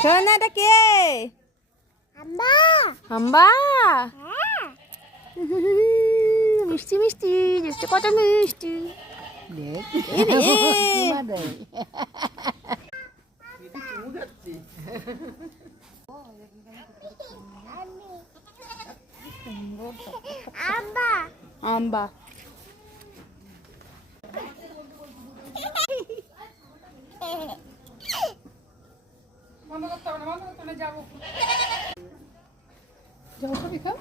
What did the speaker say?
সোনা এটা কে? হাম্বা। হাম্বা। হ্যাঁ। মিষ্টি মিষ্টি দেখতে কত মিষ্টি। হাম্বা। আম্বা। যাবো সবই খাও।